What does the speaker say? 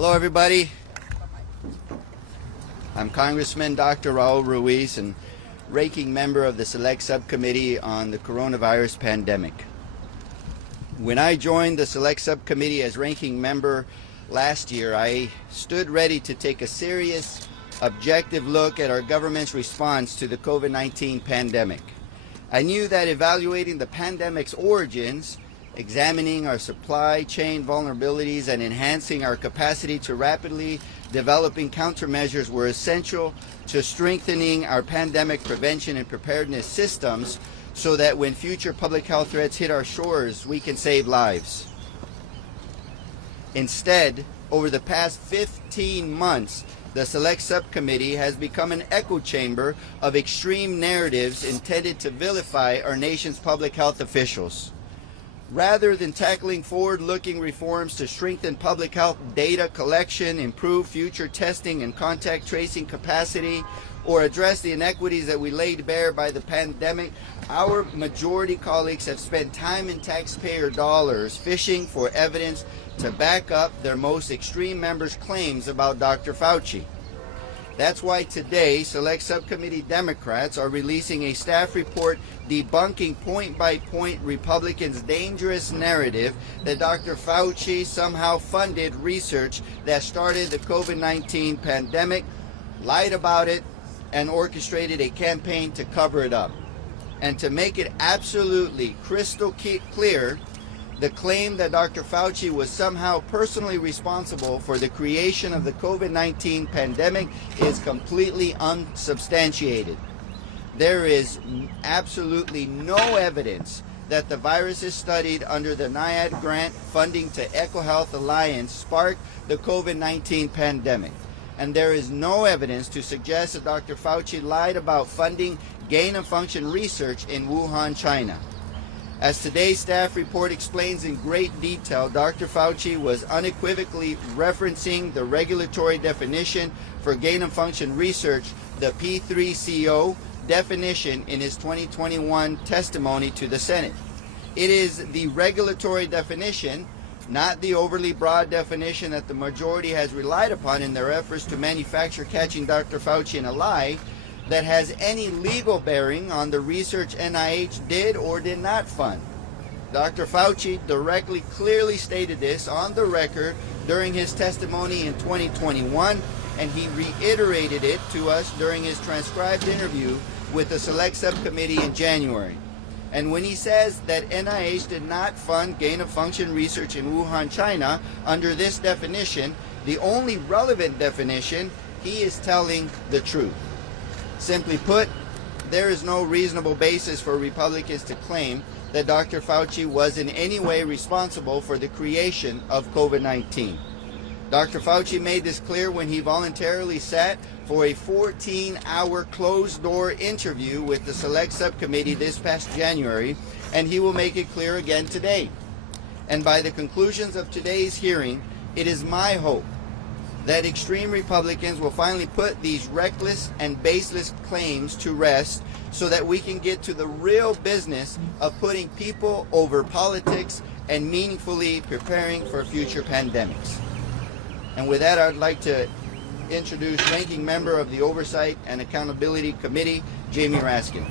Hello, everybody. I'm Congressman Dr. Raul Ruiz, and ranking member of the Select Subcommittee on the Coronavirus Pandemic. When I joined the Select Subcommittee as ranking member last year, I stood ready to take a serious, objective look at our government's response to the COVID-19 pandemic. I knew that evaluating the pandemic's origins, examining our supply chain vulnerabilities, and enhancing our capacity to rapidly developing countermeasures were essential to strengthening our pandemic prevention and preparedness systems so that when future public health threats hit our shores, we can save lives. Instead, over the past 15 months, the Select Subcommittee has become an echo chamber of extreme narratives intended to vilify our nation's public health officials. Rather than tackling forward-looking reforms to strengthen public health data collection, improve future testing and contact tracing capacity, or address the inequities that we laid bare by the pandemic, our majority colleagues have spent time and taxpayer dollars fishing for evidence to back up their most extreme members' claims about Dr. Fauci. That's why today, Select Subcommittee Democrats are releasing a staff report debunking point-by-point Republicans' dangerous narrative that Dr. Fauci somehow funded research that started the COVID-19 pandemic, lied about it, and orchestrated a campaign to cover it up. And to make it absolutely crystal clear, the claim that Dr. Fauci was somehow personally responsible for the creation of the COVID-19 pandemic is completely unsubstantiated. There is absolutely no evidence that the viruses studied under the NIAID grant funding to EcoHealth Alliance sparked the COVID-19 pandemic. And there is no evidence to suggest that Dr. Fauci lied about funding gain-of-function research in Wuhan, China. As today's staff report explains in great detail, Dr. Fauci was unequivocally referencing the regulatory definition for gain-of-function research, the P3CO definition, in his 2021 testimony to the Senate. It is the regulatory definition, not the overly broad definition that the majority has relied upon in their efforts to manufacture catching Dr. Fauci in a lie, that has any legal bearing on the research NIH did or did not fund. Dr. Fauci directly, clearly stated this on the record during his testimony in 2021, and he reiterated it to us during his transcribed interview with the Select Subcommittee in January. And when he says that NIH did not fund gain-of-function research in Wuhan, China, under this definition, the only relevant definition, he is telling the truth. Simply put, there is no reasonable basis for Republicans to claim that Dr. Fauci was in any way responsible for the creation of COVID-19. Dr. Fauci made this clear when he voluntarily sat for a 14-hour closed-door interview with the Select Subcommittee this past January, and he will make it clear again today. And by the conclusions of today's hearing, it is my hope that extreme Republicans will finally put these reckless and baseless claims to rest so that we can get to the real business of putting people over politics and meaningfully preparing for future pandemics. And with that, I'd like to introduce ranking member of the Oversight and Accountability Committee, Jamie Raskin.